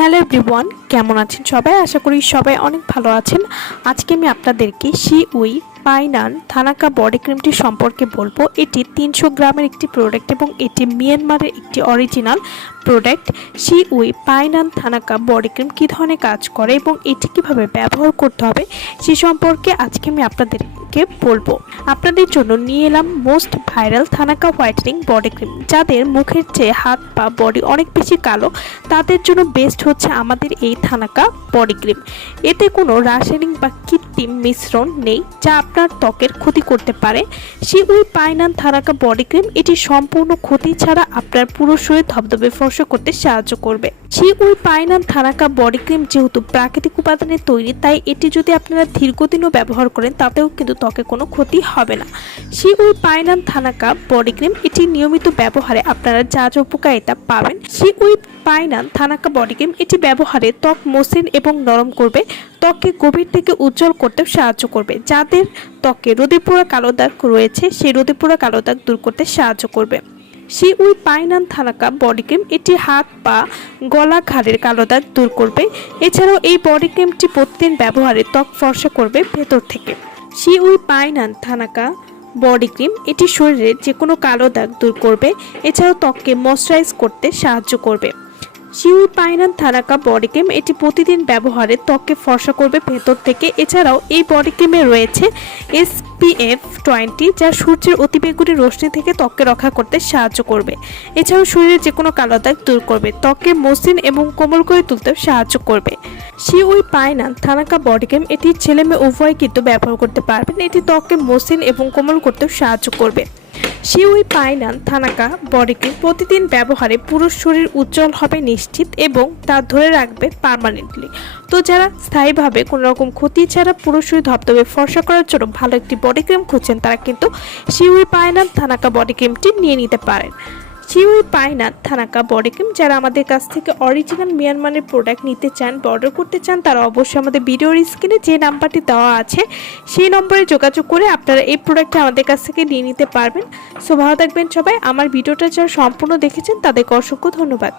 Hello everyone, কেমন আছেন সবাই? আশা করি সবাই অনেক ভালো আছেন। আজকে আমি আপনাদেরকে শি পাই নান থানাকা বডি ক্রিমটি সম্পর্কে বলবো। এটি 300 গ্রামের একটি প্রোডাক্ট এবং এটি মিয়ানমারের একটি অরিজিনাল প্রোডাক্ট। শি পাই নান থানাকা বডি ক্রিম কী ধরনের কাজ করে এবং এটি কিভাবে ব্যবহার করতে হবে সে সম্পর্কে আজকে আমি আপনাদেরকে বলবো। আপনাদের জন্য নিয়ে এলাম most viral thanaka whitening body cream. যাদের মুখের চেয়ে হাত বা বডি অনেক বেশি কালো তাদের জন্য বেস্ট হচ্ছে আমাদের এই থানাকা বডি ক্রিম। এতে কোনো রাসায়নিক বা কৃত্রিম মিশ্রণ নেই যা আপনার ত্বকের ক্ষতি করতে পারে। শি পাই নান থানাকা বডি ক্রিম এটি সম্পূর্ণ ক্ষতি ছাড়া আপনার পুরো শরীর ধবধবে ফর্সা করতে সাহায্য করবে। শি পাই নান থানাকা বডি ক্রিম যেহেতু প্রাকৃতিক উপাদানে তৈরি, তাই এটি যদি আপনারা দীর্ঘদিনও ব্যবহার করেন তাতেও কিন্তু ত্বকে কোনো ক্ষতি হবে না। শি পাই নান থানাকা বডি ক্রিম এটি নিয়মিত ব্যবহারে আপনারা যা যা উপকারিতা পাবেন। শি পাই নান থানাকা বডি ক্রিম এটি ব্যবহারে ত্বক মসৃণ এবং নরম করবে, ত্বককে গভীর থেকে উজ্জ্বল করতে সাহায্য করবে। যাদের ত্বকে রোদে পোড়া কালো দাগ রয়েছে সেই রোদে পোড়া কালো দাগ দূর করতে সাহায্য করবে। শি পাই নান থানাকা বডি ক্রিম এটি হাত পা গলা ঘাড়ের কালো দাগ দূর করবে। এছাড়াও এই বডি ক্রিমটি প্রতিদিন ব্যবহারে ত্বক ফর্সা করবে ভেতর থেকে। শি পাই নান থানাকা বডি ক্রিম এটি শরীরের যে কোনো কালো দাগ দূর করবে, এছাড়াও ত্বককে ময়শ্চারাইজ করতে সাহায্য করবে। শি পাই নান থানাকা বডি ক্রিম এটি প্রতিদিন ব্যবহারে ত্বককে ফর্সা করবে ভেতর থেকে। এছাড়াও এই বডি ক্রিমে রয়েছে SPF 20 যা সূর্যের অতিবেগুনি রশ্মি থেকে ত্বককে রক্ষা করতে সাহায্য করবে। এছাড়াও শরীরের যে কোনো কালো দাগ দূর করবে, ত্বককে মসৃণ এবং কোমল করে তুলতে সাহায্য করবে। শি পাই নান থানাকা বডি ক্রিম এটি ছেলে মেয়ে উভয় কিন্তু ব্যবহার করতে পারবেন। এটি ত্বককে মসৃণ এবং কোমল করতে সাহায্য করবে। শি পাই নান থানাকা বডি ক্রিম প্রতিদিন ব্যবহারে পুরো শরীর উজ্জ্বল হবে নিশ্চিত এবং তা ধরে রাখবে পার্মানেন্টলি। তো যারা স্থায়ীভাবে কোনো রকম ক্ষতি ছাড়া পুরো শরীর ধবধবে ফর্সা করার জন্য ভালো একটি বডি ক্রিম খুঁজছেন তারা কিন্তু শি পাই নান থানাকা বডি ক্রিমটি নিয়ে নিতে পারেন। শি পাই নান থানাকা বডি ক্রিম যারা আমাদের কাছ থেকে অরিজিনাল মিয়ানমারের প্রোডাক্ট নিতে চান, অর্ডার করতে চান, তারা অবশ্যই আমাদের ভিডিওর স্ক্রিনে যে নাম্বারটি দেওয়া আছে সেই নম্বরে যোগাযোগ করে আপনারা এই প্রোডাক্টটা আমাদের কাছ থেকে নিয়ে নিতে পারবেন। সো ভালো থাকবেন সবাই। আমার ভিডিওটা যারা সম্পূর্ণ দেখেছেন তাদেরকে অসংখ্য ধন্যবাদ।